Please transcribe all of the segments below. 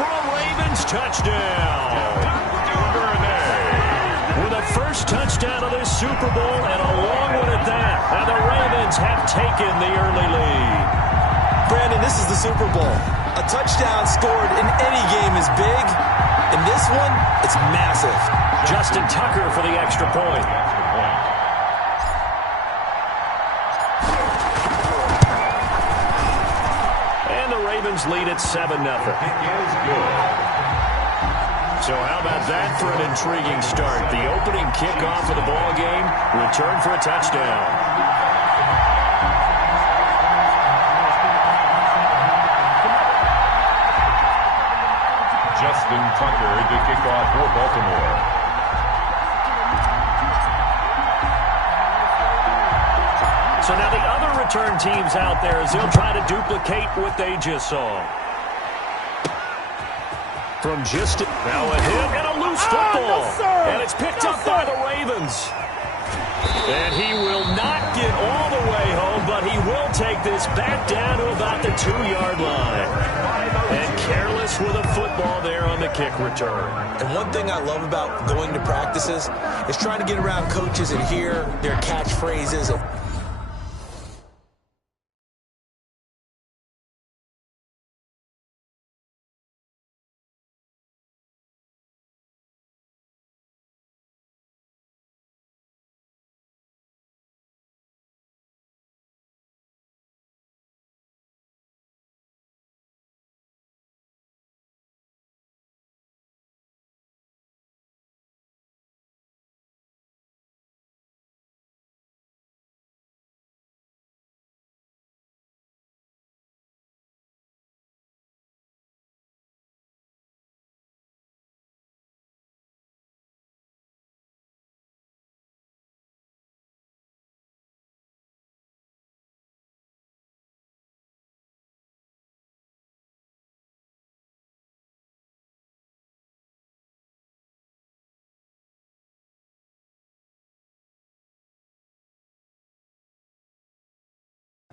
for a Ravens touchdown. With the first touchdown of this Super Bowl and a long one at that. And the Ravens have taken the early lead. Brandon, this is the Super Bowl. A touchdown scored in any game is big. In this one, it's massive. Justin Tucker for the extra point. And the Ravens lead at 7-0. So how about that for an intriguing start? The opening kickoff of the ball game, return for a touchdown. Justin Tucker to kick off for Baltimore. So now the other return teams out there as they'll try to duplicate what they just saw. From just now a hit and a loose football. And it's picked up by the Ravens. And he will not get all the way home, but he will take this back down to about the 2-yard line. And careless with a football there on the kick return. And one thing I love about going to practices is trying to get around coaches and hear their catchphrases.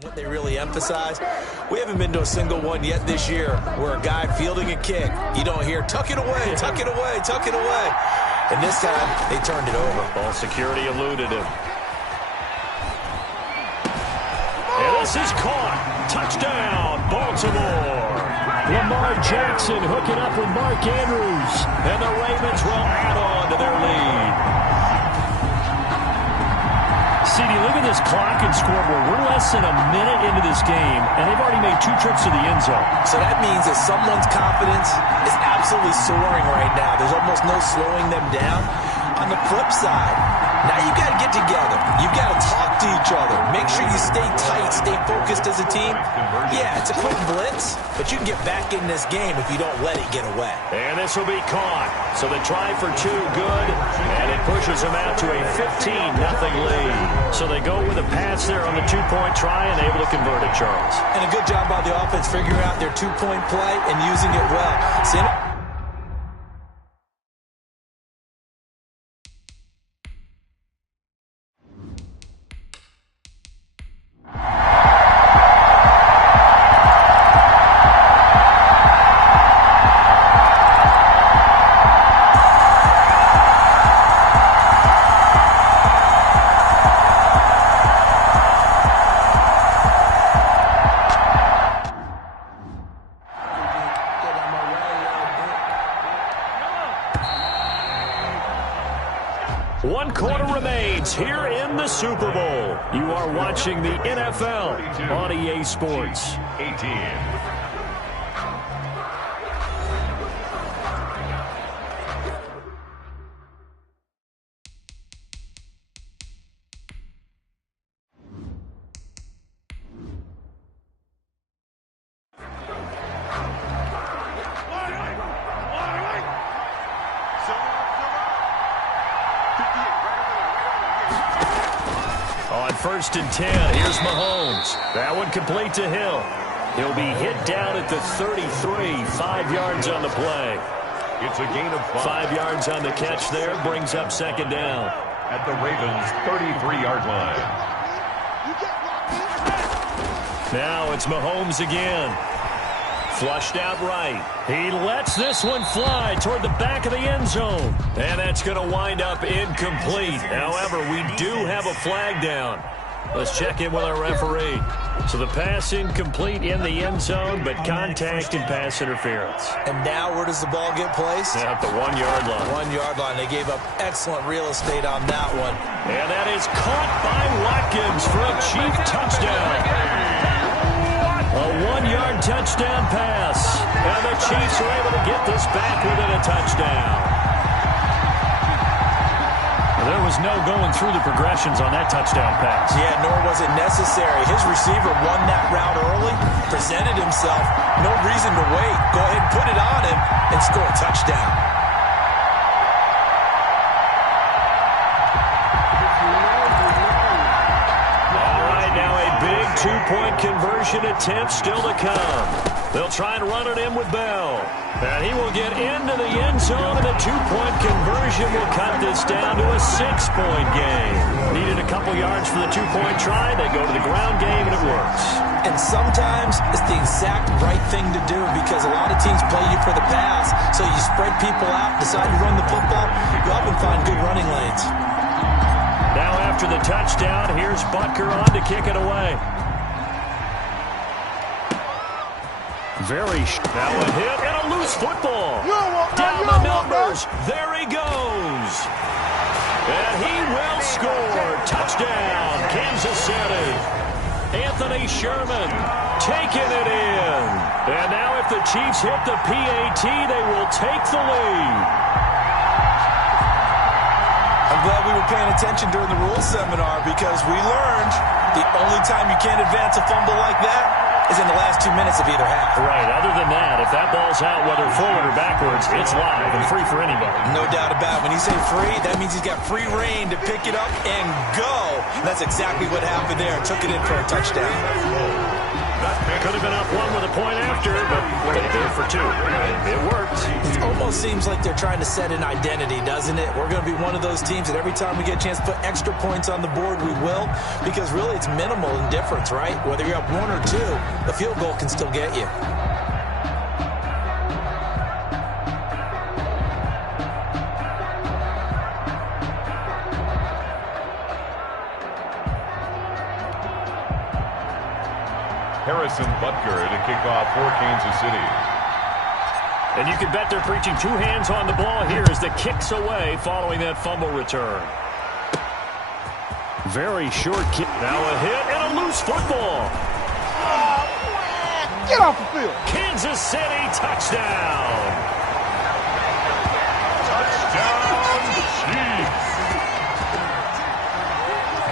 What they really emphasize, we haven't been to a single one yet this year where a guy fielding a kick, you don't hear, tuck it away, tuck it away, tuck it away. And this time, they turned it over. Ball security eluded him. And this is caught. Touchdown, Baltimore. Lamar Jackson hooking up with Mark Andrews. And the Ravens will add on to their lead. CD, look at this clock and scoreboard. We're less than a minute into this game, and they've already made 2 trips to the end zone. So that means that someone's confidence is absolutely soaring right now. There's almost no slowing them down. On the flip side, now you got to get together. You've got to talk to each other. Make sure you stay tight, stay focused as a team. Yeah, it's a quick blitz, but you can get back in this game if you don't let it get away. And this will be caught. So the try for 2, good, and it pushes them out to a 15-0 lead. So they go with a pass there on the 2-point try and able to convert it, Charles. And a good job by the offense figuring out their 2-point play and using it well. One quarter remains here in the Super Bowl. You are watching the NFL on EA Sports. 18. On 1st and 10, here's Mahomes. That one complete to Hill. He'll be hit down at the 33, 5 yards on the play. It's a gain of 5 yards on the catch there, brings up 2nd down. At the Ravens' 33-yard line. Now it's Mahomes again. Flushed out right. He lets this one fly toward the back of the end zone. And that's going to wind up incomplete. However, we do have a flag down. Let's check in with our referee. So the pass incomplete in the end zone, but contact and pass interference. And now where does the ball get placed? At the 1 yard line. 1 yard line. They gave up excellent real estate on that one. And that is caught by Watkins for a Chief touchdown. A 1 yard touchdown pass. And the Chiefs are able to get this back within a touchdown. There was no going through the progressions on that touchdown pass. Yeah, nor was it necessary. His receiver won that route early, presented himself. No reason to wait. Go ahead and put it on him and score a touchdown. All right, now a big two-point conversion attempt still to come. They'll try and run it in with Bell. And he will get into the end zone, and the two-point conversion will cut this down to a 6-point game. Needed a couple yards for the two-point try. They go to the ground game, and it works. And sometimes it's the exact right thing to do because a lot of teams play you for the pass. So you spread people out, decide to run the football, you often find good running lanes. Now after the touchdown, here's Butker on to kick it away. Now a hit and a loose football. Down the numbers. There he goes. And he will score. Touchdown, Kansas City. Anthony Sherman taking it in. And now if the Chiefs hit the PAT, they will take the lead. I'm glad we were paying attention during the rules seminar because we learned the only time you can't advance a fumble like that is in the last 2 minutes of either half. Right. Other than that, if that ball's out, whether forward or backwards, it's live and free for anybody. No doubt about it. When you say free, that means he's got free reign to pick it up and go. And that's exactly what happened there. Took it in for a touchdown. Could have been up one with a point after, but they did for two. It worked. It almost seems like they're trying to set an identity, doesn't it? We're going to be one of those teams that every time we get a chance to put extra points on the board, we will. Because really, it's minimal in difference, right? Whether you're up 1 or 2, the field goal can still get you. Harrison Butker to kick off for Kansas City. And you can bet they're preaching two hands on the ball here as the kick's away following that fumble return. Very short kick. Now a hit and a loose football. Get off the field. Kansas City touchdown. Touchdown, Chiefs.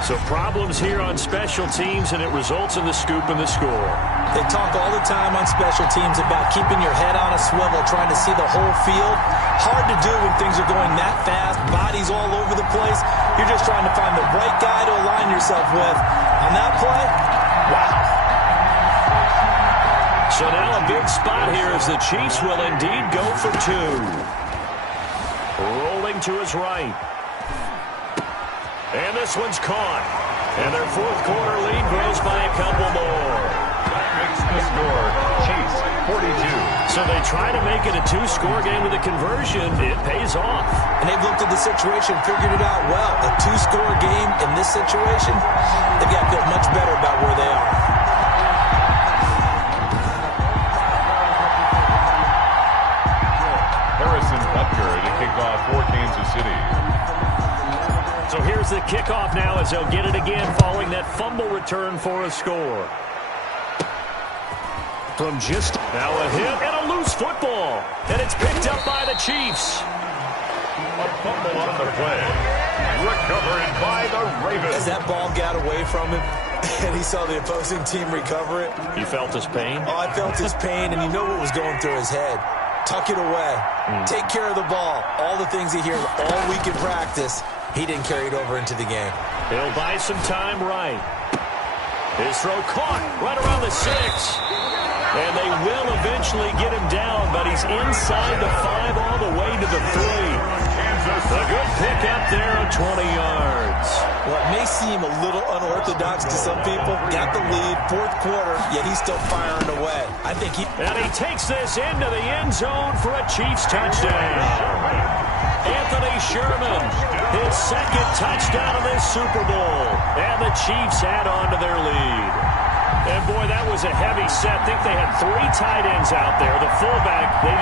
So problems here on special teams, and it results in the scoop and the score. They talk all the time on special teams about keeping your head on a swivel, trying to see the whole field. Hard to do when things are going that fast, bodies all over the place. You're just trying to find the right guy to align yourself with. On that play, wow. So now a big spot here as the Chiefs will indeed go for two. Rolling to his right. And this one's caught. And their fourth quarter lead grows by a couple more. That makes the score Chiefs 42. So they try to make it a two-score game with a conversion. It pays off. And they've looked at the situation, figured it out well. A two-score game in this situation, they've got to feel much better about where they are. Harrison Butker to kick off for Kansas City. So here's the kickoff now as they'll get it again following that fumble return for a score. From just now a hit and a loose football. And it's picked up by the Chiefs. A fumble on the play. Recovered by the Ravens. As that ball got away from him and he saw the opposing team recover it. You felt his pain? Oh, I felt his pain, and you know what was going through his head. Tuck it away. Take care of the ball. All the things he hears all week in practice. He didn't carry it over into the game. He'll buy some time right. His throw caught right around the 6. And they will eventually get him down, but he's inside the 5 all the way to the 3. Kansas A good pick up there on 20 yards. Well, it may seem a little unorthodox to some people. Got the lead, fourth quarter, yet he's still firing away. I think And he takes this into the end zone for a Chiefs touchdown. Anthony Sherman, his second touchdown of this Super Bowl. And the Chiefs add on to their lead. And, boy, that was a heavy set. I think they had 3 tight ends out there. The fullback, you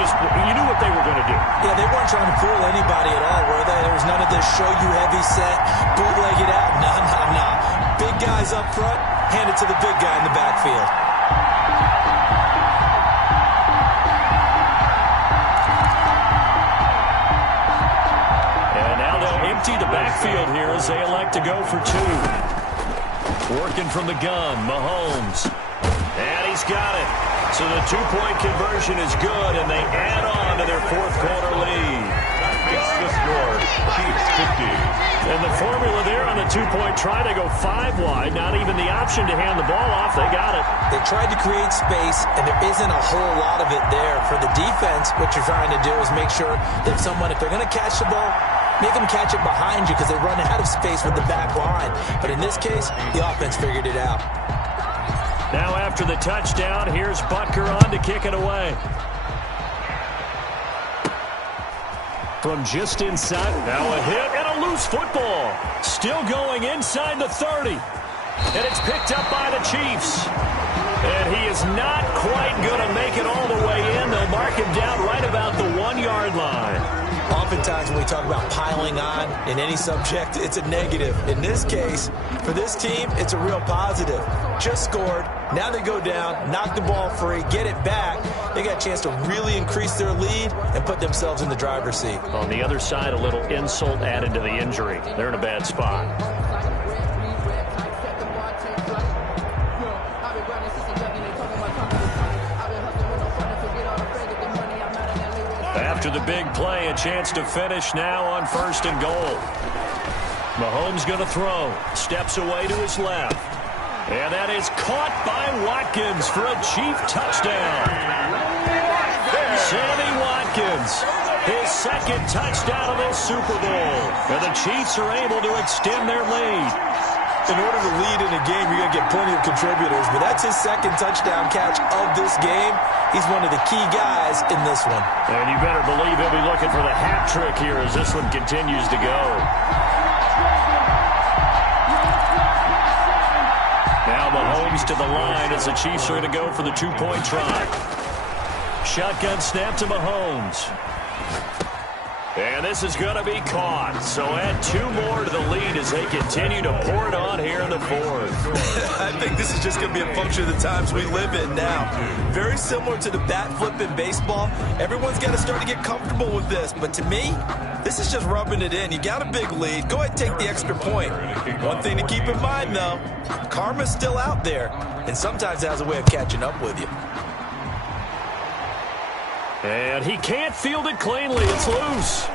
knew what they were going to do. Yeah, they weren't trying to fool anybody at all, were they? There was none of this show-you-heavy set, bootleg it out. No. Big guys up front, hand it to the big guy in the backfield. And now they'll empty the backfield here as they elect to go for 2. Working from the gun, Mahomes. And he's got it. So the 2-point conversion is good, and they add on to their fourth quarter lead. That makes the score Chiefs 50. And the formula there on the 2-point try to go 5 wide. Not even the option to hand the ball off. They got it. They tried to create space, and there isn't a whole lot of it there. For the defense, what you're trying to do is make sure that if they're going to catch the ball, make them catch it behind you because they run out of space with the back line. But in this case, the offense figured it out. Now after the touchdown, here's Butker on to kick it away. From just inside. Now a hit and a loose football. Still going inside the 30. And it's picked up by the Chiefs. And he is not quite going to make it all the way in. They'll mark him down right about the 1-yard line. Oftentimes when we talk about piling on in any subject, it's a negative. In this case, for this team, it's a real positive. Just scored. Now they go down, knock the ball free, get it back. They got a chance to really increase their lead and put themselves in the driver's seat. On the other side, a little insult added to the injury. They're in a bad spot. After the big play, a chance to finish now on 1st and goal. Mahomes going to throw. Steps away to his left. And that is caught by Watkins for a Chief touchdown. Sammy Watkins, his second touchdown of this Super Bowl. And the Chiefs are able to extend their lead. In order to lead in a game, you're going to get plenty of contributors, but that's his second touchdown catch of this game. He's one of the key guys in this one. And you better believe he'll be looking for the hat trick here as this one continues to go. Now Mahomes to the line as the Chiefs are going to go for the 2-point try. Shotgun snap to Mahomes. And this is going to be caught. So add 2 more to the lead as they continue to pour it on here in the fourth. I think this is just going to be a function of the times we live in now. Very similar to the bat flip in baseball. Everyone's got to start to get comfortable with this. But to me, this is just rubbing it in. You got a big lead. Go ahead and take the extra point. One thing to keep in mind, though, karma's still out there. And sometimes it has a way of catching up with you. And he can't field it cleanly. It's loose.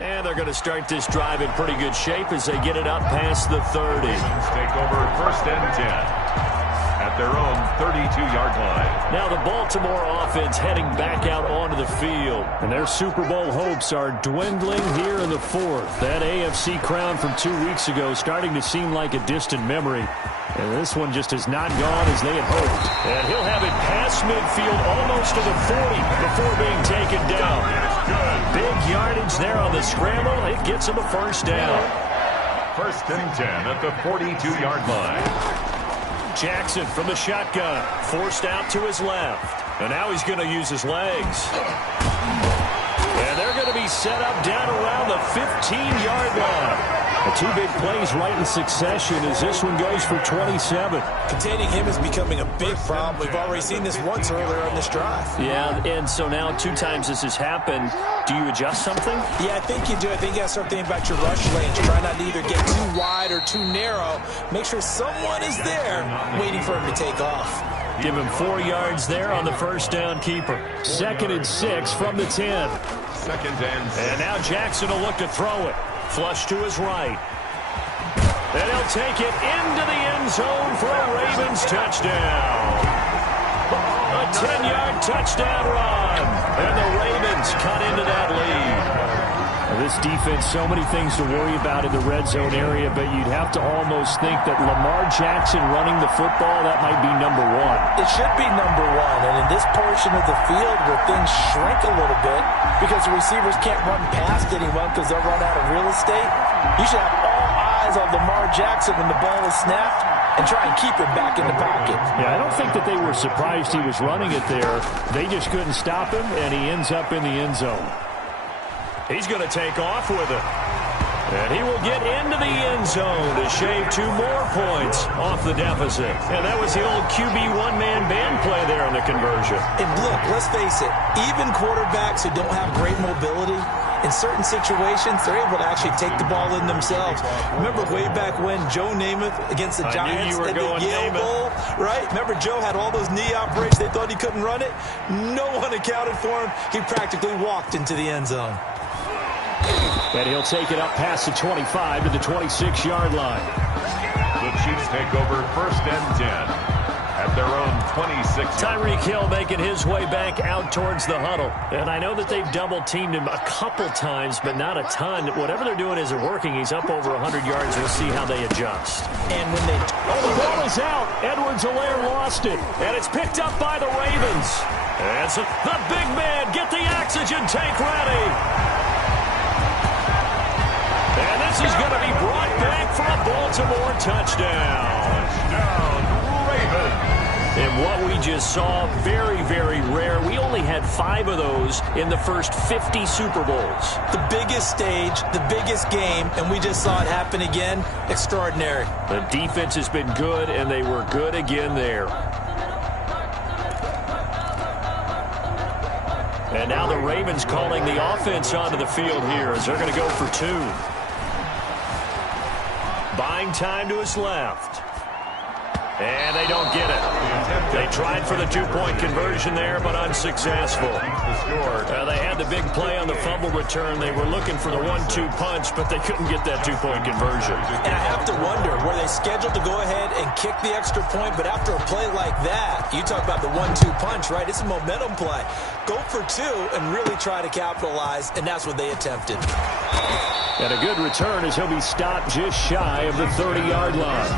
And they're going to start this drive in pretty good shape as they get it up past the 30. Take over 1st and 10. At their own 32-yard line. Now the Baltimore offense heading back out onto the field. And their Super Bowl hopes are dwindling here in the fourth. That AFC crown from 2 weeks ago starting to seem like a distant memory. And this one just has not gone as they had hoped. And he'll have it past midfield almost to the 40 before being taken down. Big yardage there on the scramble. It gets him a first down. 1st and 10 at the 42-yard line. Jackson from the shotgun, forced out to his left. And now he's going to use his legs. And they're going to be set up down around the 15-yard line. The 2 big plays right in succession as this one goes for 27. Containing him is becoming a big problem. We've already seen this once earlier on this drive. Yeah, and so now 2 times this has happened. Do you adjust something? Yeah, I think you do. I think you got to start thinking about your rush lanes. Try not to either get too wide or too narrow. Make sure someone is there waiting for him to take off. Give him 4 yards there on the first down keeper. 2nd and 6 from the 10. 2nd and 6. And now Jackson will look to throw it. Flush to his right. And he'll take it into the end zone for a Ravens touchdown. A 10-yard touchdown run. And the Ravens cut into that lead. This defense, so many things to worry about in the red zone area, but you'd have to almost think that Lamar Jackson running the football, that might be number one. It should be number one, and in this portion of the field where things shrink a little bit because the receivers can't run past anyone because they'll run out of real estate, you should have all eyes on Lamar Jackson when the ball is snapped and try and keep it back in the pocket. Yeah, I don't think that they were surprised he was running it there. They just couldn't stop him, and he ends up in the end zone. He's going to take off with it. And he will get into the end zone to shave 2 more points off the deficit. And that was the old QB one-man band play there in the conversion. And look, let's face it, even quarterbacks who don't have great mobility, in certain situations, they're able to actually take the ball in themselves. Remember way back when Joe Namath against the Giants at the Yale Bowl, right? Remember Joe had all those knee operations. They thought he couldn't run it. No one accounted for him. He practically walked into the end zone. And he'll take it up past the 25 to the 26-yard line. The Chiefs take over 1st and 10 at their own 26. Tyreek Hill making his way back out towards the huddle. And I know that they've double-teamed him a couple times, but not a ton. Whatever they're doing isn't working. He's up over 100 yards. We'll see how they adjust. And when they... the ball is out. Edwards-Helaire lost it. And it's picked up by the Ravens. And so the big man, get the oxygen tank ready. And this is going to be brought back for a Baltimore touchdown. Touchdown, Ravens. And what we just saw, very, very rare. We only had 5 of those in the first 50 Super Bowls. The biggest stage, the biggest game, and we just saw it happen again. Extraordinary. The defense has been good, and they were good again there. And now the Ravens calling the offense onto the field here as they're going to go for 2. Buying time to his left. And they don't get it. They tried for the 2-point conversion there, but unsuccessful. They had the big play on the fumble return. They were looking for the 1-2 punch, but they couldn't get that 2-point conversion. And I have to wonder, were they scheduled to go ahead and kick the extra point? But after a play like that, you talk about the 1-2 punch, right? It's a momentum play. Go for 2 and really try to capitalize, and that's what they attempted. And a good return as he'll be stopped just shy of the 30-yard line.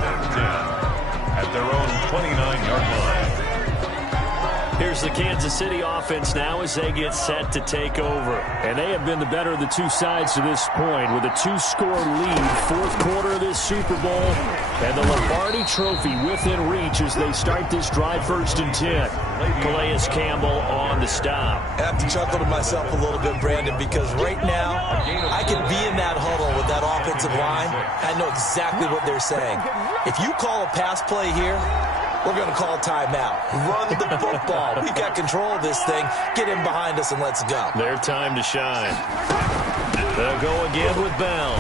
At their own 29-yard line. Here's the Kansas City offense now as they get set to take over. And they have been the better of the two sides to this point with a 2-score lead, 4th quarter of this Super Bowl, and the Lombardi Trophy within reach as they start this drive 1st and 10. Calais Campbell on the stop. I have to chuckle to myself a little bit, Brandon, because right now I could be in that huddle with that offensive line. I know exactly what they're saying. If you call a pass play here, we're going to call timeout. Run the football. We've got control of this thing. Get in behind us and let's go. Their time to shine. They'll go again with Bell.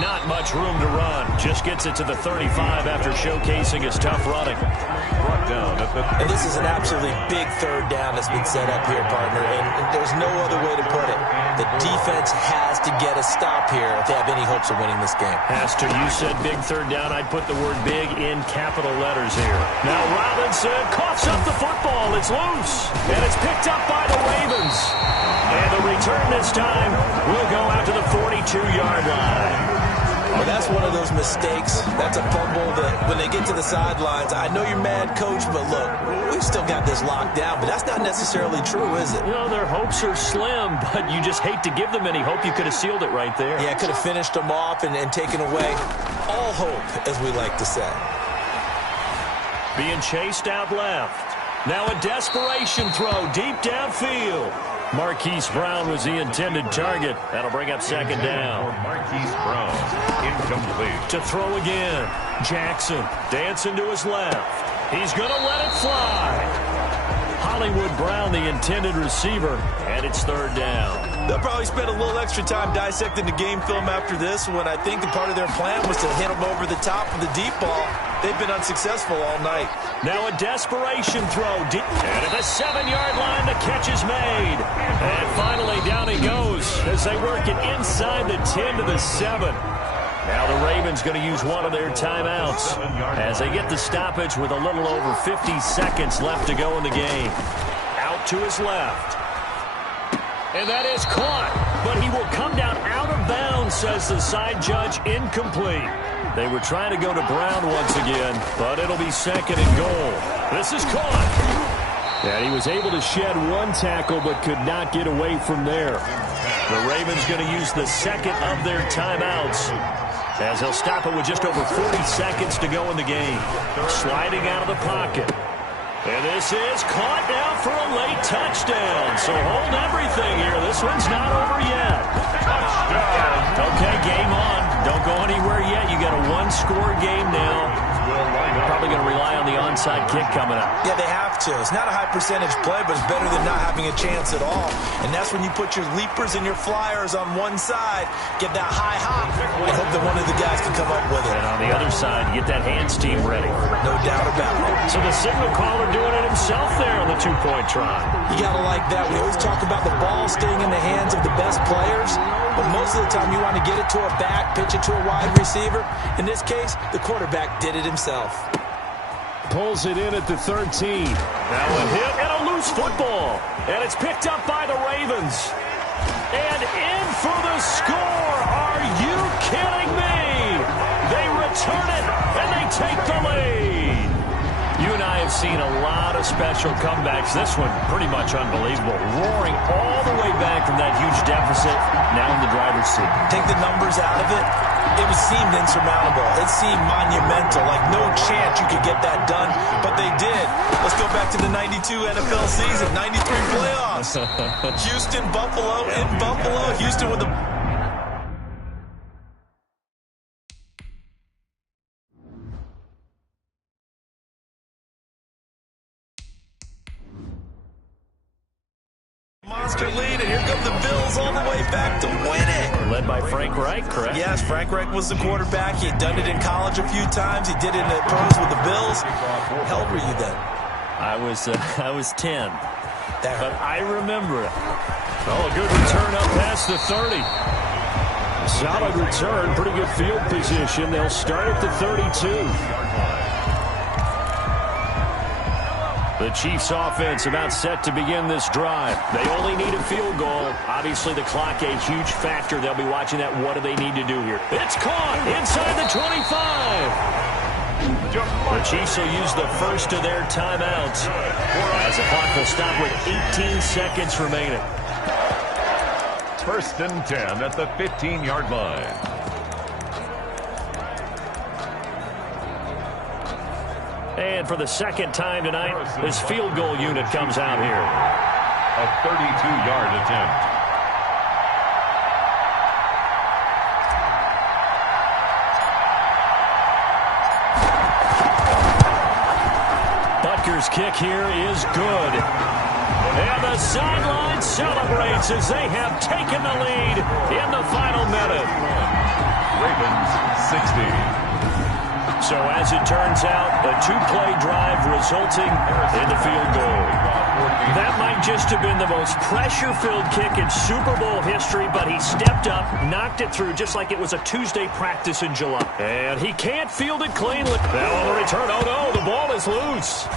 Not much room to run. Just gets it to the 35 after showcasing his tough running. Brought down at the... And this is an absolutely big 3rd down that's been set up here, partner. And there's no other way to put it. The defense has to get a stop here if they have any hopes of winning this game. Has to. You said big 3rd down. I'd put the word big in capital letters here. Now Robinson coughs up the football. It's loose. And it's picked up by the Ravens. And the return this time will go out to the 42-yard line. Well, that's one of those mistakes. That's a fumble that when they get to the sidelines, I know you're mad, Coach, but look, we've still got this locked down. But that's not necessarily true, is it? You know, their hopes are slim, but you just hate to give them any hope. You could have sealed it right there. Yeah, could have finished them off and taken away all hope, as we like to say. Being chased out left. Now a desperation throw deep downfield. Marquise Brown was the intended target. That'll bring up 2nd down. Marquise Brown, incomplete. To throw again. Jackson dancing to his left. He's going to let it fly. Hollywood Brown, the intended receiver, and it's 3rd down. They'll probably spend a little extra time dissecting the game film after this when I think a part of their plan was to hit them over the top of the deep ball. They've been unsuccessful all night. Now a desperation throw deep. And at the 7-yard line, the catch is made. And finally down he goes as they work it inside the 10 to the 7. Now the Ravens going to use one of their timeouts as they get the stoppage with a little over 50 seconds left to go in the game. Out to his left. And that is caught, but he will come down out of bounds, says the side judge, incomplete. They were trying to go to Brown once again, but it'll be second and goal. This is caught. And he was able to shed one tackle, but could not get away from there. The Ravens going to use the second of their timeouts as he'll stop it with just over 40 seconds to go in the game. Sliding out of the pocket. And this is caught now for a late touchdown. So hold everything here. This one's not over yet. Touchdown. Okay, game on. Don't go anywhere yet. You got a one-score game now. They're probably going to rely on the onside kick coming up. Yeah, they have to. It's not a high-percentage play, but it's better than not having a chance at all. And that's when you put your leapers and your flyers on one side, get that high hop, and hope that one of the guys can come up with it. And on the other side, you get that hands team ready. No doubt about it. So the signal caller doing it himself there on the two-point try. You got to like that. We always talk about the ball staying in the hands of the best players, but most of the time you want to get it to a back, pitch it to a wide receiver. In this case, the quarterback did it himself. Pulls it in at the 13. Now a hit and a loose football. And it's picked up by the Ravens. And in for the score. Are you kidding me? They return it, and they take the lead. You and I have seen a lot of special comebacks. This one pretty much unbelievable. Roaring all the way back from that huge deficit, now in the driver's seat. Take the numbers out of it. It seemed insurmountable. It seemed monumental, like no chance you could get that done, but they did. Let's go back to the 92 NFL season, 93 playoffs. Houston, Buffalo, in Buffalo. Houston with the... monster lead, and here come the Bills all the way back to win it. Led by Frank Reich, correct? Yes, Frank Reich was the quarterback. He had done it in college a few times. He did it in the pros with the Bills. How old were you then? I was 10. That but I remember it. Oh, a good return up past the 30. Solid return, pretty good field position. They'll start at the 32. The Chiefs offense about set to begin this drive. They only need a field goal. Obviously, the clock a huge factor. They'll be watching that. What do they need to do here? It's caught inside the 25. The Chiefs will use the first of their timeouts as the clock will stop with 18 seconds remaining. First and 10 at the 15-yard line. And for the second time tonight, this field goal unit comes out here. A 32-yard attempt. Butker's kick here is good. And the sideline celebrates as they have taken the lead in the final minute. Ravens 60. So as it turns out, a two-play drive resulting in the field goal. That might just have been the most pressure-filled kick in Super Bowl history, but he stepped up, knocked it through just like it was a Tuesday practice in July. And he can't field it cleanly. Now on the return, oh no, the ball is loose.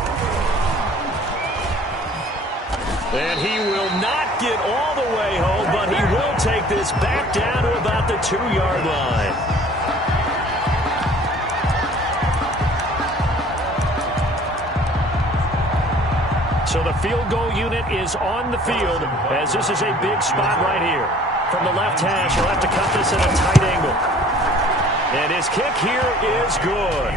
And he will not get all the way home, but he will take this back down to about the 2-yard line. So the field goal unit is on the field as this is a big spot right here. From the left hash, he'll have to cut this at a tight angle. And his kick here is good.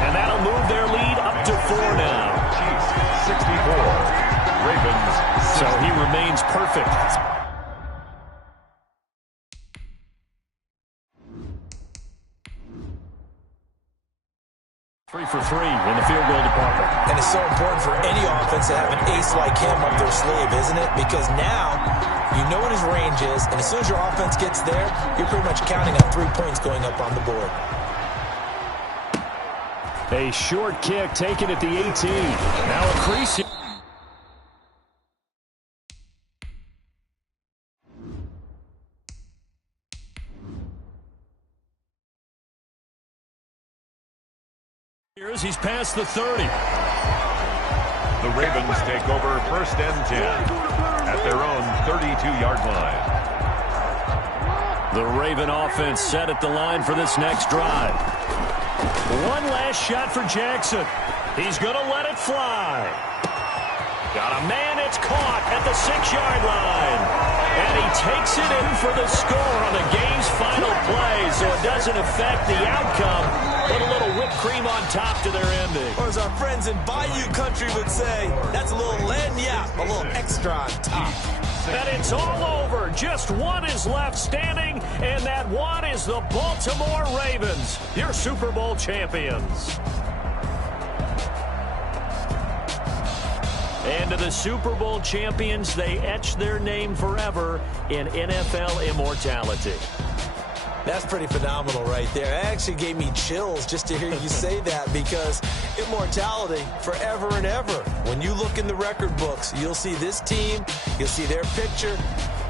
And that'll move their lead up to 4 now. Chiefs 64. Ravens 60. So he remains perfect. For 3 in the field goal department. And it's so important for any offense to have an ace like him up their sleeve, isn't it? Because now you know what his range is, and as soon as your offense gets there, you're pretty much counting on 3 points going up on the board. A short kick taken at the 18. Now a crease. years, he's past the 30. The Ravens take over 1st and 10 at their own 32-yard line. The Raven offense set at the line for this next drive. One last shot for Jackson. He's going to let it fly. Got a man, it's caught at the 6-yard line. And he takes it in for the score on the game's final play, so it doesn't affect the outcome. Put a little whipped cream on top to their ending. Or as our friends in Bayou Country would say, that's a little lagniappe, a little extra on top. And it's all over. Just one is left standing, and that one is the Baltimore Ravens, your Super Bowl champions. And to the Super Bowl champions, they etch their name forever in NFL immortality. That's pretty phenomenal right there. It actually gave me chills just to hear you say that, because immortality forever and ever. When you look in the record books, you'll see this team, you'll see their picture,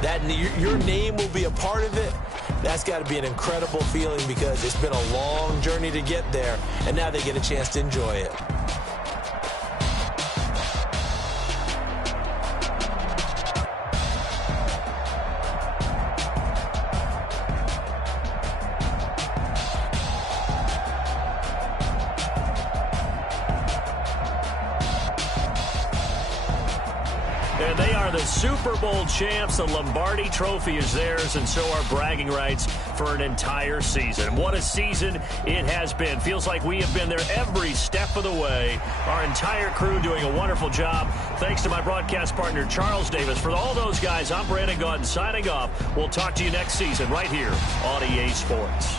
that your name will be a part of it. That's got to be an incredible feeling, because it's been a long journey to get there, and now they get a chance to enjoy it. And they are the Super Bowl champs. The Lombardi Trophy is theirs, and so are bragging rights for an entire season. What a season it has been. Feels like we have been there every step of the way. Our entire crew doing a wonderful job. Thanks to my broadcast partner, Charles Davis. For all those guys, I'm Brandon Gaudin signing off. We'll talk to you next season right here on EA Sports.